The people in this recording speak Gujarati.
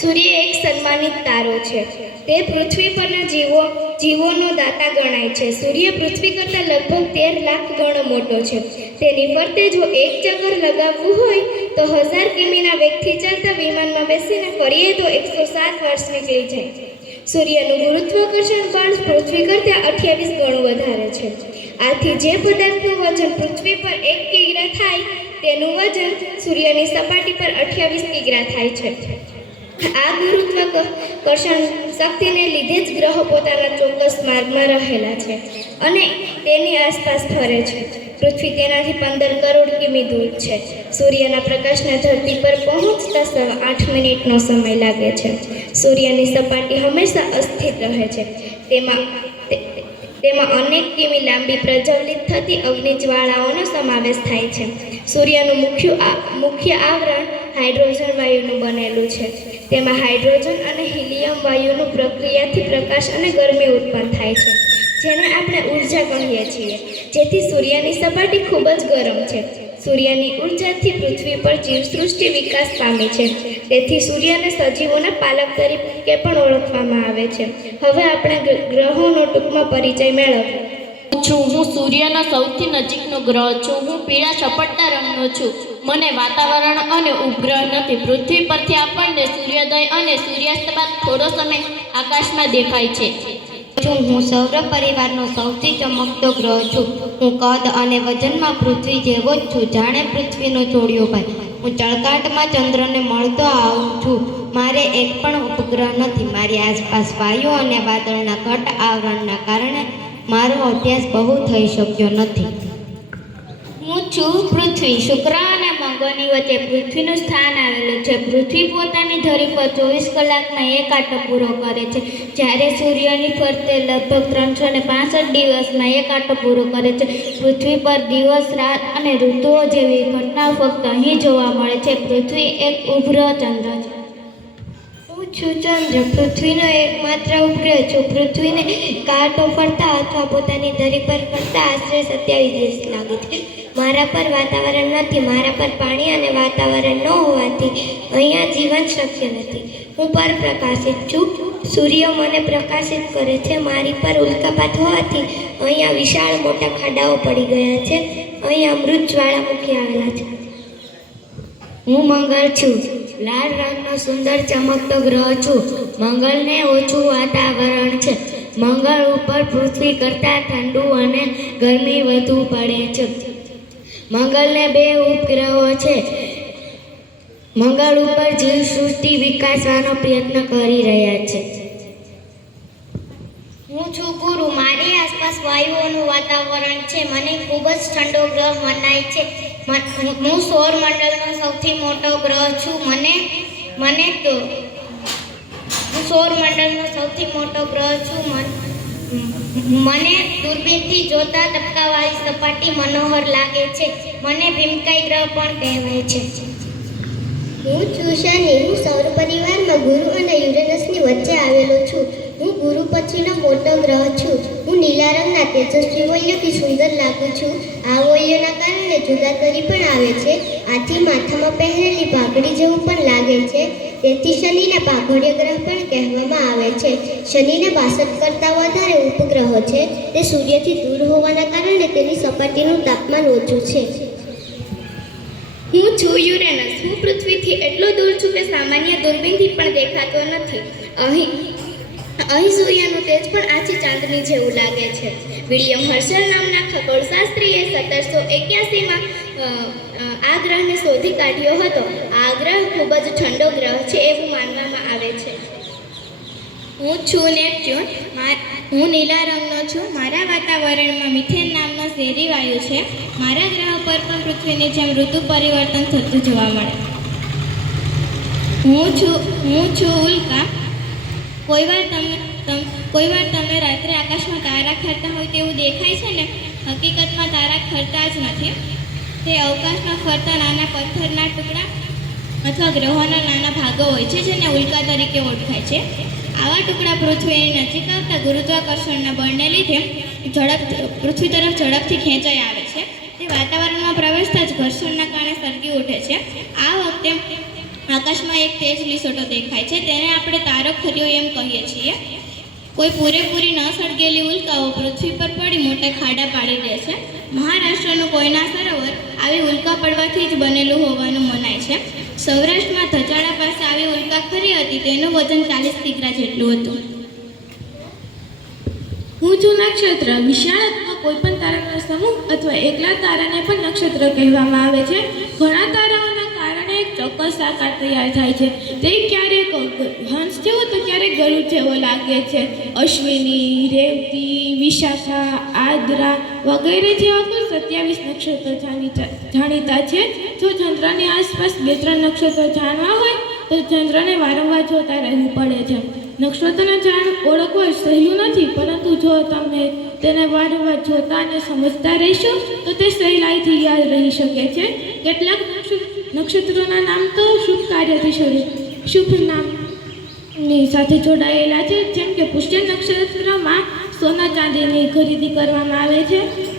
સૂર્ય એક સન્માનિત તારો છે. તે પૃથ્વી પરના જીવો, જીવોનો દાતા ગણાય છે. સૂર્ય પૃથ્વી કરતાં લગભગ તેર લાખ ગણો મોટો છે. તેની ફરતે જો એક ચક્કર લગાવવું હોય, તો હજાર કિમીના વેગથી ચાલતા વિમાનમાં બેસીને ફરીએ તો એકસો સાત વર્ષ નીકળી જાય. સૂર્યનું ગુરુત્વાકર્ષણ બળ પૃથ્વી કરતાં અઠ્યાવીસ ગણું વધારે છે. આથી જે પદાર્થનું વજન પૃથ્વી પર એક કિગ્રા થાય, તેનું વજન સૂર્યની સપાટી પર અઠ્યાવીસ કિગ્રા થાય છે. આ ગુરુત્વાકર્ષણ શક્તિને લીધે જ ગ્રહો પોતાના ચોક્કસ માર્ગમાં રહેલા છે અને તેની આસપાસ ફરે છે. પૃથ્વી તેનાથી પંદર કરોડ કિમી દૂર છે. સૂર્યના પ્રકાશના ધરતી પર પહોંચતા આઠ મિનિટનો સમય લાગે છે. સૂર્યની સપાટી હંમેશા અસ્થિત રહે છે. તેમાં તેમાં અનેક કિમી લાંબી પ્રજ્વલિત થતી અગ્નિ જ્વાળાઓનો સમાવેશ થાય છે. સૂર્યનું મુખ્ય મુખ્ય આવરણ હાઇડ્રોજન વાયુનું બનેલું છે. તેમાં હાઇડ્રોજન અને હિલિયમ વાયુનું પ્રક્રિયાથી પ્રકાશ અને ગરમી ઉત્પન્ન થાય છે. જેને આપણે ઊર્જા કહીએ છીએ. જેથી સૂર્યની સપાટી ખૂબ જ ગરમ છે. સૂર્યની ઉર્જાથી પૃથ્વી પર જીવસૃષ્ટિ વિકાસ પામે છે. તેથી સૂર્યને સજીવોના પાલક તરીકે પણ ઓળખવામાં આવે છે. હવે આપણે ગ્ર- ગ્રહોનો ટૂંકમાં પરિચય મેળવ્યો છું, હું સૂર્યનો સૌથી નજીકનો ગ્રહ છું. હું પીળા ચપટના રંગનો છું. મને વાતાવરણ અને ઉપગ્રહ નથી. પૃથ્વી પરથી આપણને સૂર્યોદય અને સૂર્યાસ્ત બાદ થોડો સમય આકાશમાં દેખાય છે. છું હું સૌર પરિવારનો સૌથી ચમકતો ગ્રહ છું હું કદ અને વજનમાં પૃથ્વી જેવો જ છું. જાણે પૃથ્વીનો જોડ્યો ભાઈ. હું ચળકાટમાં ચંદ્રને મળતો આવું છું. મારે એક પણ ઉપગ્રહ નથી. મારી આસપાસ વાયુ અને વાદળના ઘટ આવરણના કારણે મારો અભ્યાસ બહુ થઈ શક્યો નથી. હું છું પૃથ્વી શુક્ર અને મંગળની વચ્ચે પૃથ્વીનું સ્થાન આવેલું છે. પૃથ્વી પોતાની ધરી પર ચોવીસ કલાકમાં એક આટો પૂરો કરે છે. જ્યારે સૂર્યની ફરતે લગભગ ત્રણસો ને પાસઠ દિવસમાં એક આટો પૂરો કરે છે. પૃથ્વી પર દિવસ, રાત અને ઋતુઓ જેવી ઘટનાઓ ફક્ત અહીં જોવા મળે છે. પૃથ્વી એક ઉભરો ચંદ્ર છે. હું છું ચંદ્ર. પૃથ્વીનો એકમાત્ર ઉપગ્રહ છું. પૃથ્વીને કાંટો ફરતા અથવા પોતાની ધરી પર ફરતા આશરે સત્યાવીસ દિવસ લાગે છે. મારા પર વાતાવરણ નથી, મારા પર પાણી અને વાતાવરણ ન હોવાથી અહીંયા જીવન શક્ય નથી. હું પરપ્રકાશિત છું. સૂર્ય મને પ્રકાશિત કરે છે. મારી પર ઉલ્કાપાત હોવાથી અહીંયા વિશાળ મોટા ખાડાઓ પડી ગયા છે. અહીંયા મૃત જ્વાળામુખી આવેલા છે. હું મંગળ છું. લાલ રંગનો સુંદર ચમકતો ગ્રહ છું. મંગળને ઓછું વાતાવરણ છે. મંગળ ઉપર પૃથ્વી કરતાં ઠંડુ અને ગરમી વધુ પડે છે. મંગળને બે ઉપગ્રહો છે. મંગળ ઉપર જીવસૃષ્ટિ વિકાસવાનો પ્રયત્ન કરી રહ્યા છે. હું છું ગુરુ. મારી આસપાસ વાયુઓનું વાતાવરણ છે. મને ખૂબ જ ઠંડો ગ્રહ મનાય છે. હું સૌર મંડળનો સૌથી મોટો ગ્રહ છું. મને મને તો, હું સૌર મંડળનો સૌથી મોટો ગ્રહ છું. મન- મને દૂરબીનથી જોતા ટપકાવાળી સપાટી મનોહર લાગે છે. મને ભીમકાઈ ગ્રહ પણ કહેવાય છે. હું છું શનિ. હું સૌર પરિવારમાં ગુરુ અને યુરેનસની વચ્ચે આવેલો છું. હું ગુરુ પછીનો મોટો ગ્રહ છું. હું નીલા રંગના તેજસ્વી વલ્યથી સુંદર લાગું છું. આ વલ્યના કારણે જુદા તરી પણ આવે છે. આથી માથામાં પહેરેલી પાઘડી જેવું પણ લાગે છે. તેથી શનિને પાઘડીય ગ્રહ પણ કહેવામાં આવે છે. શનિને બાસઠ કરતાં વધારે ઉપગ્રહ છે. તે સૂર્યથી દૂર હોવાના કારણે તેની સપાટીનું તાપમાન ઓછું છે. હું છું યુરેનસ. હું પૃથ્વીથી એટલો દૂર છું કે સામાન્ય દૂરબીનથી પણ દેખાતો નથી. અહીં અહીં સૂર્યનું તેજ પણ આછી ચાંદની જેવું લાગે છે. વિલિયમ હર્સલ નામના ખગોળશાસ્ત્રીએ સત્તરસો એક્યાસીમાં આ ગ્રહને શોધી કાઢ્યો હતો. આ ગ્રહ ખૂબ જ ઠંડો ગ્રહ છે એવું માનવામાં આવે છે. હું છું નેપચ્યુન. હું નીલા રંગનો છું. મારા વાતાવરણમાં મિથેન નામનો ઝેરી વાયુ છે. મારા ગ્રહ પર પણ પૃથ્વીની જેમ ઋતુ પરિવર્તન થતું જોવા મળે. હું છું હું છું ઉલ્કા. કોઈવાર તમ કોઈવાર તમને રાત્રે આકાશમાં તારા ખરતા હોય તેવું દેખાય છે ને? હકીકતમાં તારા ખરતા જ નથી. તે અવકાશમાં ફરતા નાના પથ્થરના ટુકડા અથવા ગ્રહોના નાના ભાગો હોય છે, જેને ઉલ્કા તરીકે ઓળખાય છે. આવા ટુકડા પૃથ્વીની નજીક આવતા ગુરુત્વાકર્ષણના બળને લીધે ઝડપ પૃથ્વી તરફ ઝડપથી ખેંચાઈ આવે છે. તે વાતાવરણમાં પ્રવેશતા જ ઘર્ષણના કારણે સરકી ઉઠે છે. આ વખતે આકાશમાં એક તેજ લીસોટો દેખાય છે. તેને આપણે તારક ખર્યો એમ કહીએ છીએ. કોઈ પૂરેપૂરી ન સળગેલી ઉલ્કાઓ પૃથ્વી પર પડી મોટા ખાડા પાડી દે છે. મહારાષ્ટ્રનું કોયના સરોવર આવી ઉલ્કા પડવાથી જ બનેલું હોવાનું મનાય છે. સૌરાષ્ટ્રમાં ધજાડા પાસે આવી ઉલ્કા ખરી હતી, તેનું વજન ચાલીસ દીકરા જેટલું હતું. છું નક્ષત્ર. વિશાળ અથવા કોઈ પણ તારાનો સમૂહ અથવા એકલા તારાને પણ નક્ષત્ર કહેવામાં આવે છે. ઘણા તારાઓના એક તૈયાર થાય છે. તે ક્યારેક હંસ જેવો તો ક્યારેક ગરુડ જેવો લાગે છે. અશ્વિની, રેવતી, વિશાખા, આદ્રા વગેરે જેવા કુલ સત્યાવીસ નક્ષત્રો જાણીતા જાણીતા છે. જો ચંદ્રની આસપાસ બે ત્રણ નક્ષત્રો જાણવા હોય, તો ચંદ્રને વારંવાર જોતા રહેવું પડે છે. નક્ષત્રોને જાણ, ઓળખવું સહેલું નથી, પરંતુ જો તમે તેને વારંવાર જોતા અને સમજતા રહીશો, તો તે સહેલાઈથી યાદ રહી શકે છે. કેટલાક નક્ષત્રોના નામ તો શુભ કાર્યથી શરૂ. શુભ નામની સાથે જોડાયેલા છે. જેમ કે પુષ્ય નક્ષત્રમાં સોના ચાંદીની ખરીદી કરવામાં આવે છે.